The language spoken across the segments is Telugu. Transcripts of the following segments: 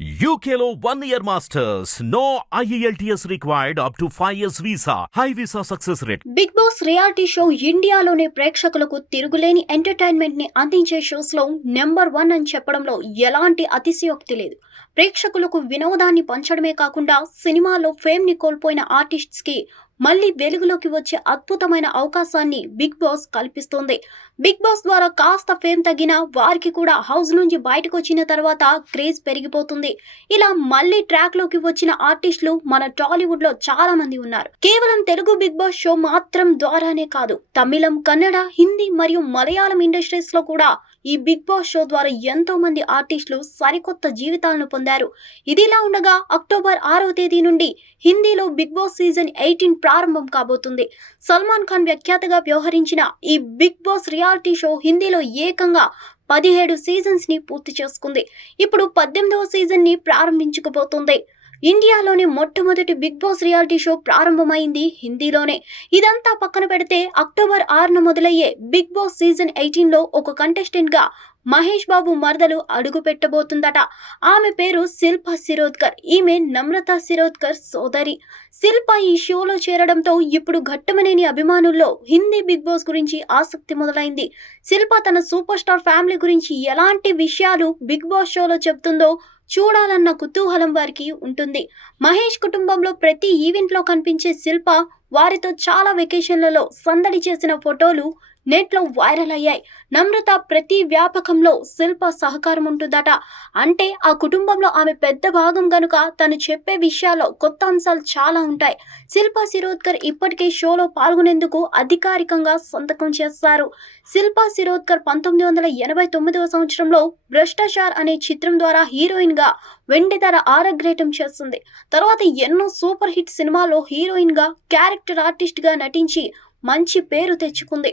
యూకేలో one year masters no IELTS required up to five years visa high visa success rate Bigg Boss reality show ఇండియాలోనే ప్రేక్షకులకు తిరుగులేని ఎంటర్టైన్మెంట్ని అందించే షోస్లో నెంబర్ వన్ అని చెప్పడంలో ఎలాంటి అతిశయోక్తి లేదు. ప్రేక్షకులకు వినోదాన్ని పంచడమే కాకుండా సినిమాలో ఫేమ్ని కోల్పోయిన ఆర్టిస్ట్స్కి మళ్ళీ వెలుగులోకి వచ్చే అద్భుతమైన అవకాశాన్ని బిగ్ బాస్ కల్పిస్తోంది. బిగ్ బాస్ ద్వారా కాస్త ఫేమ్ తగ్గిన వారికి కూడా హౌస్ నుంచి బయటకు వచ్చిన తర్వాత క్రేజ్ పెరిగిపోతుంది. ఇలా మళ్ళీ ట్రాక్లోకి వచ్చిన ఆర్టిస్టులు మన టాలీవుడ్లో చాలా మంది ఉన్నారు. కేవలం తెలుగు బిగ్ బాస్ షో మాత్రం ద్వారానే కాదు తమిళం కన్నడ హిందీ మరియు మలయాళం ఇండస్ట్రీస్లో కూడా ఈ బిగ్ బాస్ షో ద్వారా ఎంతో మంది ఆర్టిస్టులు సరికొత్త జీవితాలను పొందారు. ఇదిలా ఉండగా అక్టోబర్ ఆరవ తేదీ నుండి హిందీలో బిగ్ బాస్ సీజన్ ఎయిటీన్ ప్రారంభం కాబోతుంది. సల్మాన్ ఖాన్ వ్యాఖ్యాతగా వ్యవహరించిన ఈ బిగ్ బాస్ రియాలిటీ షో హిందీలో ఏకంగా పదిహేడు సీజన్స్ని పూర్తి చేసుకుంది. ఇప్పుడు పద్దెనిమిదవ సీజన్ని ప్రారంభించుకోబోతుంది ఇండియాలోని మొట్టమొదటి బిగ్ బాస్ రియాలిటీ షో ప్రారంభమైంది హిందీలోనే. ఇదంతా పక్కన పెడితే అక్టోబర్ ఆరున మొదలయ్యే బిగ్ బాస్ సీజన్ ఎయిటీన్లో ఒక కంటెస్టెంట్గా మహేష్ బాబు మరదలు అడుగు పెట్టబోతుందట ఆమె పేరు శిల్ప శిరోద్కర్. ఈమె నమ్రత శిరోద్కర్ సోదరి. శిల్ప ఈ షోలో చేరడంతో ఇప్పుడు ఘట్టమనేని అభిమానుల్లో హిందీ బిగ్ బాస్ గురించి ఆసక్తి మొదలైంది. శిల్ప తన సూపర్ స్టార్ ఫ్యామిలీ గురించి ఎలాంటి విషయాలు బిగ్ బాస్ షోలో చెప్తుందో చూడాలన్న కుతూహలం వారికి ఉంటుంది. మహేష్ కుటుంబంలో ప్రతి ఈవెంట్లో కనిపించే శిల్ప వారితో చాలా వెకేషన్లలో సందడి చేసిన ఫోటోలు నెట్లో వైరల్ అయ్యాయి. నమ్రత ప్రతి వ్యాపకంలో శిల్ప సహకారం ఉంటుందట. అంటే ఆ కుటుంబంలో ఆమె పెద్ద భాగం గనుక తను చెప్పే విషయాల్లో కొత్త అంశాలు చాలా ఉంటాయి. శిల్ప శిరోద్కర్ ఇప్పటికే షోలో పాల్గొనేందుకు అధికారికంగా సంతకం చేస్తారు శిల్ప శిరోద్కర్ పంతొమ్మిది వందల ఎనభై తొమ్మిదవ సంవత్సరంలో భ్రష్టాచార్ అనే చిత్రం ద్వారా హీరోయిన్గా వెండితెర ఆరగ్రేటం చేస్తుంది. తర్వాత ఎన్నో సూపర్ హిట్ సినిమాలో హీరోయిన్గా క్యారెక్టర్ ఆర్టిస్ట్గా నటించి మంచి పేరు తెచ్చుకుంది.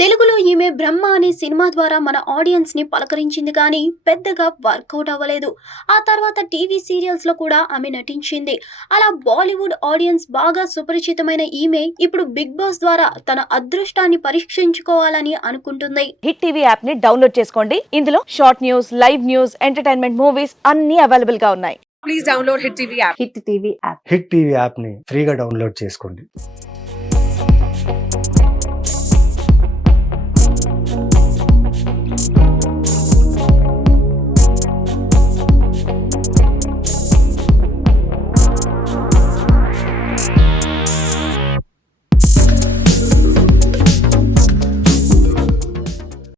తెలుగులో ఈమె బ్రహ్మ అనే సినిమా ద్వారా మన ఆడియన్స్ని పలకరించింది కానీ పెద్దగా వర్కౌట్ అవ్వలేదు. ఆ తర్వాత టీవీ సీరియల్స్లో కూడా ఆమె నటించింది. అలా బాలీవుడ్ ఆడియన్స్ బాగా సుపరిచితమైన ఈమె ఇప్పుడు బిగ్ బాస్ ద్వారా తన అదృష్టాన్ని పరీక్షించుకోవాలని అనుకుంటుంది. హిట్ టీవీ యాప్ని డౌన్లోడ్ చేసుకోండి. ఇందులో short news live news entertainment movies అన్ని అవైలబుల్గా ఉన్నాయి. please download Hit TV app. Hit TV app. Hit TV యాప్ని ఫ్రీగా డౌన్లోడ్ చేసుకోండి.